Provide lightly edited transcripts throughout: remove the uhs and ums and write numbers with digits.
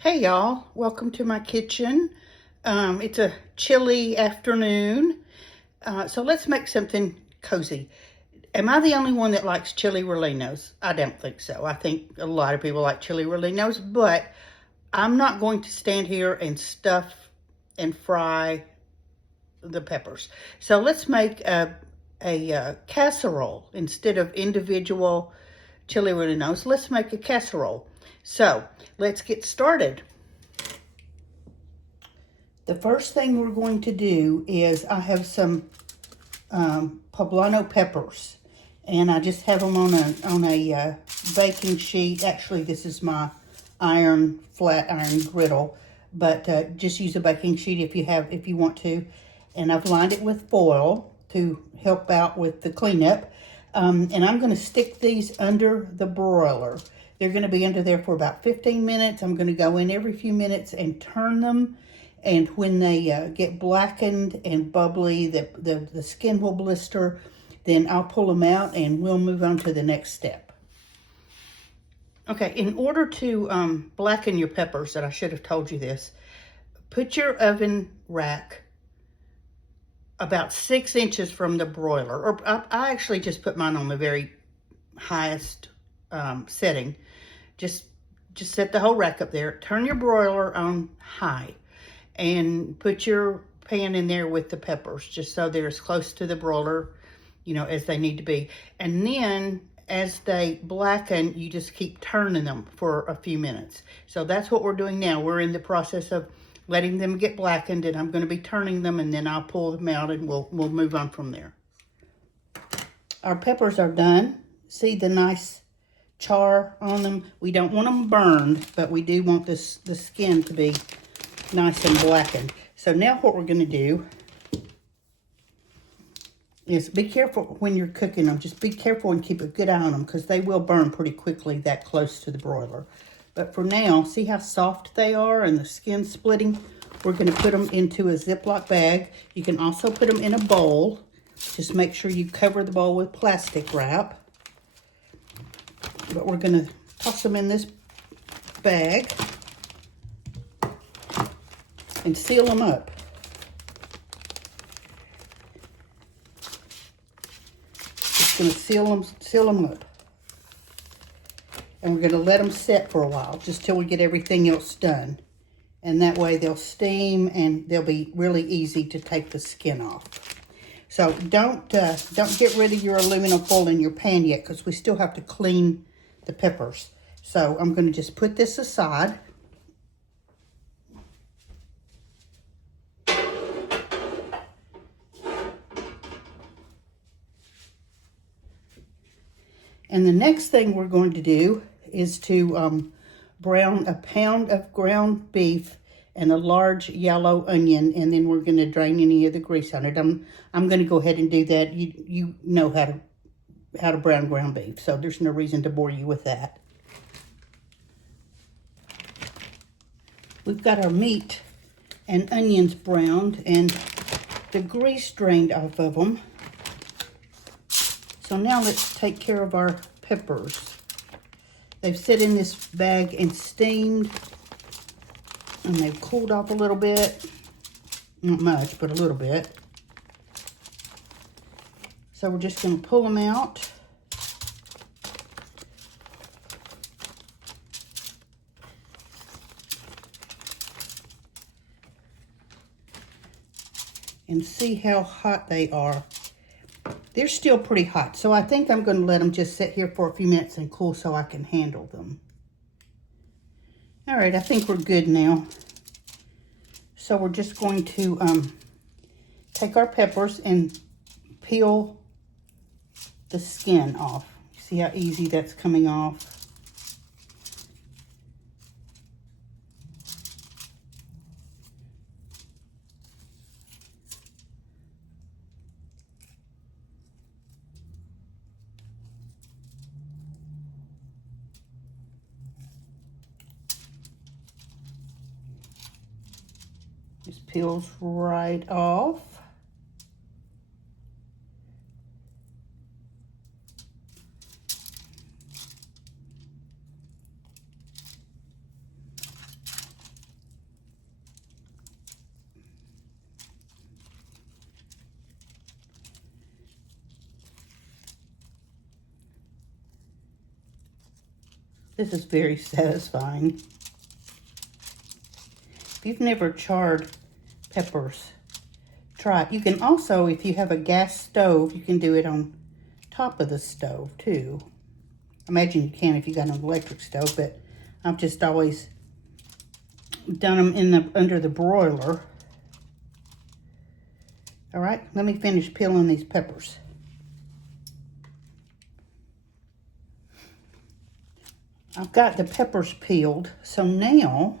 Hey y'all, welcome to my kitchen. It's a chilly afternoon, so let's make something cozy. Am I the only one that likes chili rellenos? I don't think so. I think a lot of people like chili rellenos, but I'm not going to stand here and stuff and fry the peppers. So let's make a casserole instead of individual chili rellenos. Let's make a casserole. So let's get started. The first thing we're going to do is I have some poblano peppers, and I just have them on a baking sheet. Actually, this is my flat iron griddle, but just use a baking sheet if you want to. And I've lined it with foil to help out with the cleanup. And I'm going to stick these under the broiler. They're going to be under there for about 15 minutes. I'm going to go in every few minutes and turn them. And when they get blackened and bubbly, the skin will blister, then I'll pull them out and we'll move on to the next step. Okay, in order to blacken your peppers, and I should have told you this, put your oven rack about 6 inches from the broiler. Or I actually just put mine on the very highest setting. Just set the whole rack up there. Turn your broiler on high. And put your pan in there with the peppers, just so they're as close to the broiler, as they need to be. And then, as they blacken, you just keep turning them for a few minutes. So that's what we're doing now. We're in the process of letting them get blackened, and I'm going to be turning them, and then I'll pull them out, and we'll move on from there. Our peppers are done. See the nice char on them? We don't want them burned, but we do want the skin to be nice and blackened. So now what we're going to do is be careful when you're cooking them. Just be careful and keep a good eye on them, because they will burn pretty quickly that close to the broiler. But for now, see how soft they are and the skin splitting? We're going to put them into a Ziploc bag. You can also put them in a bowl. Just make sure you cover the bowl with plastic wrap. But we're going to toss them in this bag and seal them up. Just going to seal them up. And we're going to let them set for a while, just till we get everything else done. And that way they'll steam and they'll be really easy to take the skin off. So don't get rid of your aluminum foil in your pan yet, because we still have to clean the peppers. So I'm going to just put this aside. And the next thing we're going to do is to brown a pound of ground beef and a large yellow onion, and then we're going to drain any of the grease on it. I'm going to go ahead and do that. You know how to brown ground beef, so there's no reason to bore you with that. We've got our meat and onions browned and the grease drained off of them. So now let's take care of our peppers. They've sit in this bag and steamed, and they've cooled off a little bit. Not much, but a little bit. So we're just going to pull them out. And see how hot they are. They're still pretty hot, so I think I'm going to let them just sit here for a few minutes and cool so I can handle them. All right, I think we're good now. So we're just going to take our peppers and peel the skin off. See how easy that's coming off? Just peels right off. This is very satisfying. If you've never charred peppers, try it. You can also, if you have a gas stove, you can do it on top of the stove too. I imagine you can if you got an electric stove, but I've just always done them under the broiler. All right, let me finish peeling these peppers. I've got the peppers peeled, so now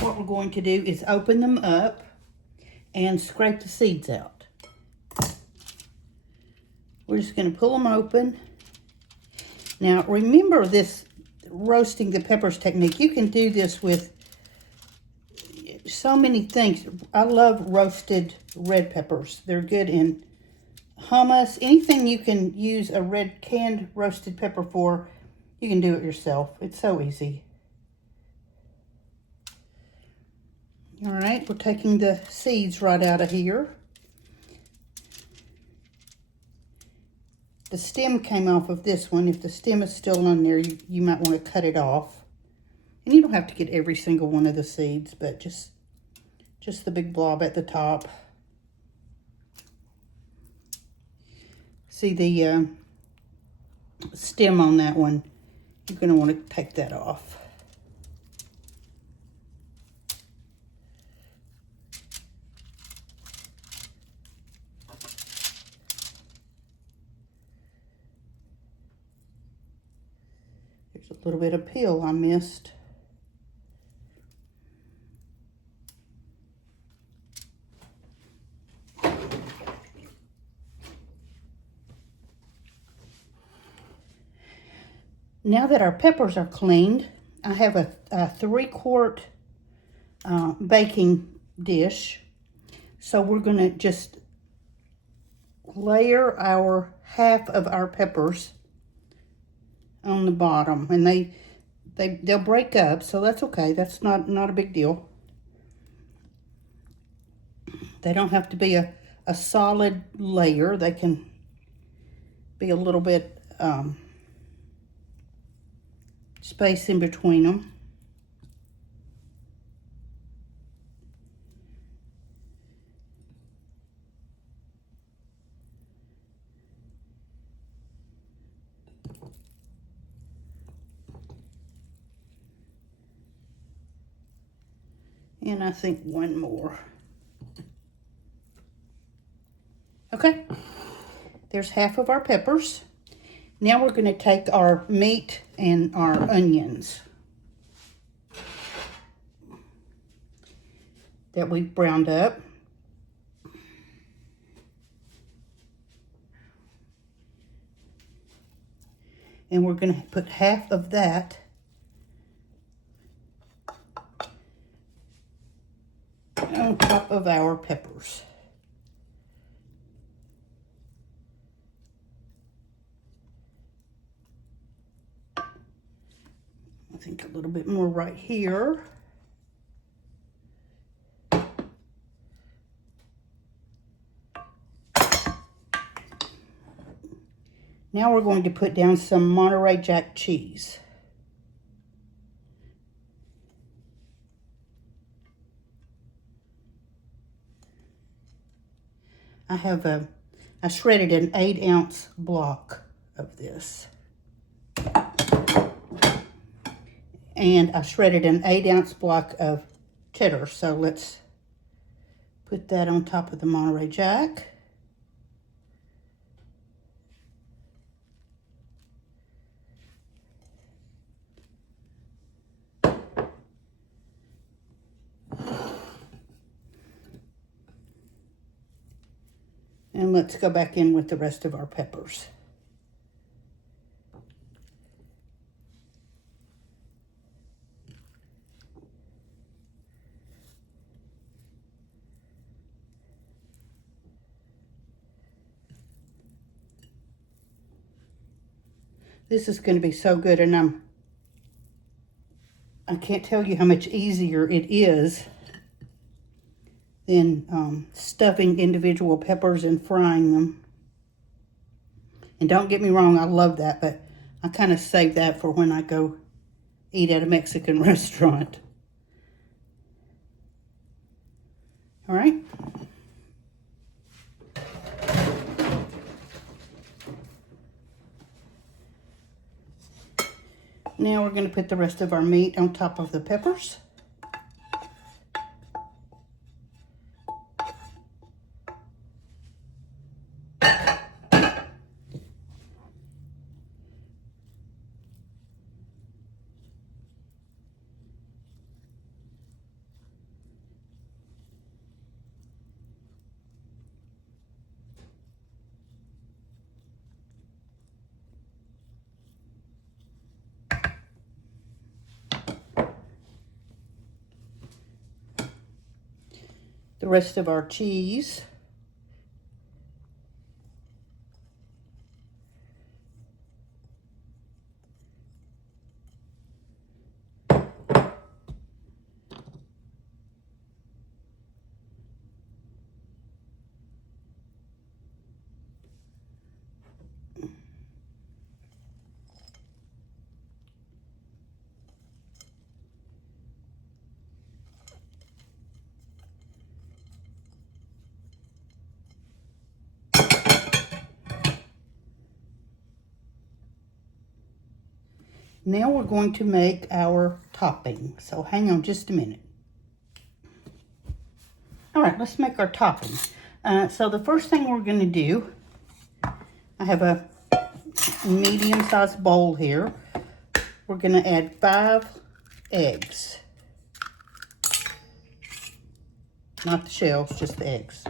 what we're going to do is open them up and scrape the seeds out. We're just going to pull them open. Now remember this roasting the peppers technique. You can do this with so many things. I love roasted red peppers. They're good in hummus. Anything you can use a red canned roasted pepper for, you can do it yourself. It's so easy. All right, we're taking the seeds right out of here. The stem came off of this one. If the stem is still on there, you might want to cut it off. And you don't have to get every single one of the seeds, but just the big blob at the top. See the stem on that one, you're going to want to take that off. There's a little bit of peel I missed. Now that our peppers are cleaned, I have a 3-quart baking dish. So we're going to just layer our half of our peppers on the bottom. And they'll break up, so that's okay. That's not a big deal. They don't have to be a solid layer. They can be a little bit space in between them. And I think one more. Okay, there's half of our peppers. Now we're going to take our meat and our onions that we've browned up. And we're going to put half of that on top of our peppers. I think a little bit more right here. Now we're going to put down some Monterey Jack cheese. I shredded an 8-ounce block of this. And I shredded an 8-ounce block of cheddar. So let's put that on top of the Monterey Jack. And let's go back in with the rest of our peppers. This is going to be so good, and I can't tell you how much easier it is than stuffing individual peppers and frying them. And don't get me wrong, I love that, but I kind of save that for when I go eat at a Mexican restaurant. All right. Now we're going to put the rest of our meat on top of the peppers. The rest of our cheese. Now we're going to make our topping. So hang on just a minute. All right, let's make our topping. So the first thing we're going to do, I have a medium-sized bowl here. We're going to add 5 eggs. Not the shells, just the eggs.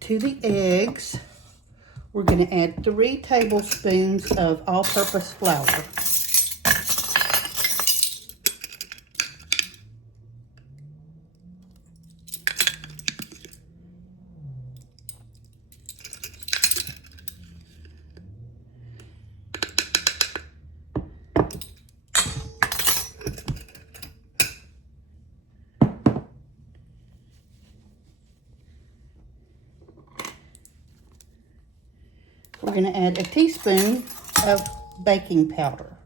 To the eggs, we're going to add 3 tablespoons of all-purpose flour. We're going to add a teaspoon of baking powder.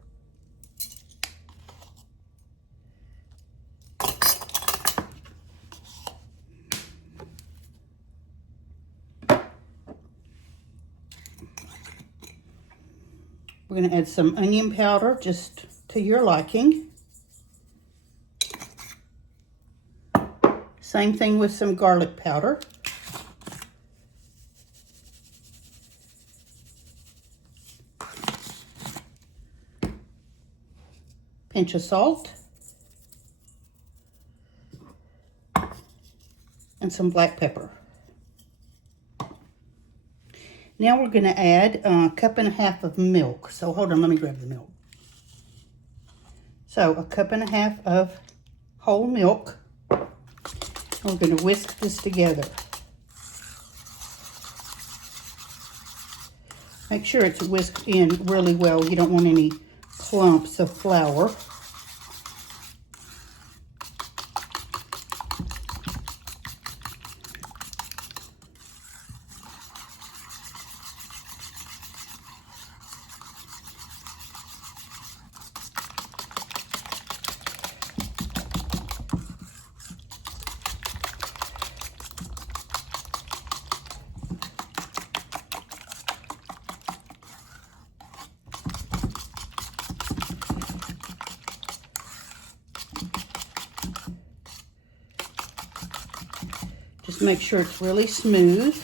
We're going to add some onion powder, just to your liking. Same thing with some garlic powder. Pinch of salt. And some black pepper. Now we're going to add a cup and a half of milk. So hold on, let me grab the milk. So a cup and a half of whole milk. We're going to whisk this together. Make sure it's whisked in really well. You don't want any clumps of flour. Just make sure it's really smooth.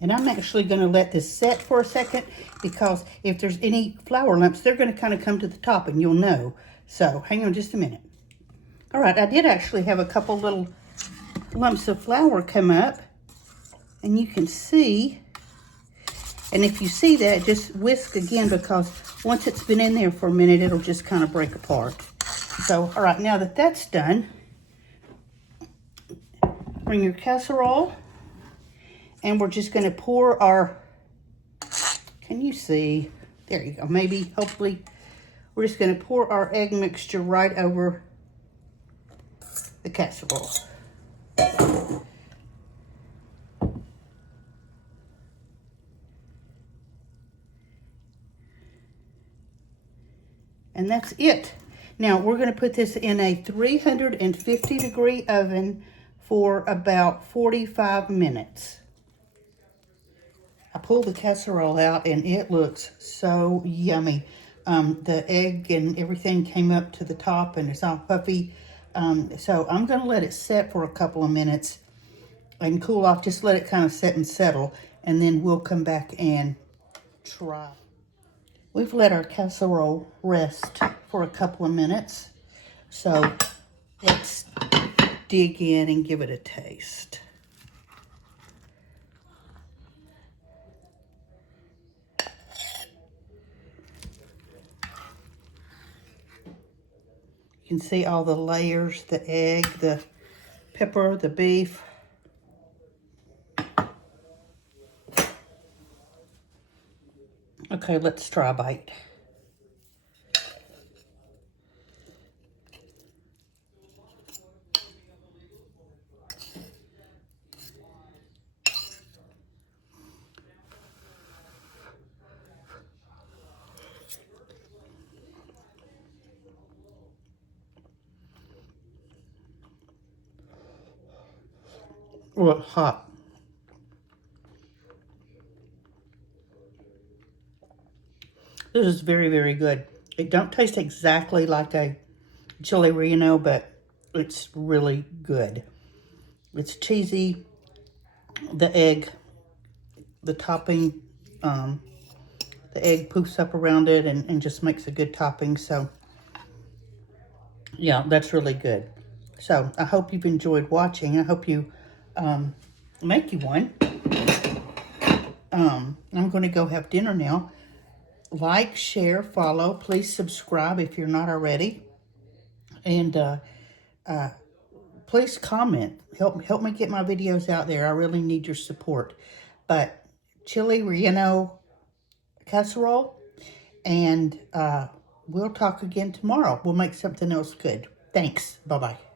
And I'm actually going to let this set for a second, because if there's any flour lumps, they're going to kind of come to the top and you'll know. So hang on just a minute. All right, I did actually have a couple little lumps of flour come up, and you can see, and if you see that, just whisk again, because once it's been in there for a minute, it'll just kind of break apart. So, all right, now that that's done, bring your casserole, and we're just going to pour our, can you see? There you go, maybe, hopefully. We're just going to pour our egg mixture right over the casserole. And that's it. Now, we're going to put this in a 350-degree oven for about 45 minutes. I pulled the casserole out, and it looks so yummy. The egg and everything came up to the top, and it's all puffy. So I'm going to let it set for a couple of minutes and cool off. Just let it kind of set and settle, and then we'll come back and try. We've let our casserole rest for a couple of minutes, so let's dig in and give it a taste. You can see all the layers, the egg, the pepper, the beef. Okay, let's try a bite. Oh, it's hot. This is very, very good. It don't taste exactly like a Chile Relleno, but it's really good. It's cheesy. The egg, the topping, the egg poofs up around it and just makes a good topping. So, yeah, that's really good. So, I hope you've enjoyed watching. I hope you make you one. I'm going to go have dinner now. Like, share, follow. Please subscribe if you're not already. And please comment. Help me get my videos out there. I really need your support. But Chile Relleno Casserole, and we'll talk again tomorrow. We'll make something else good. Thanks. Bye-bye.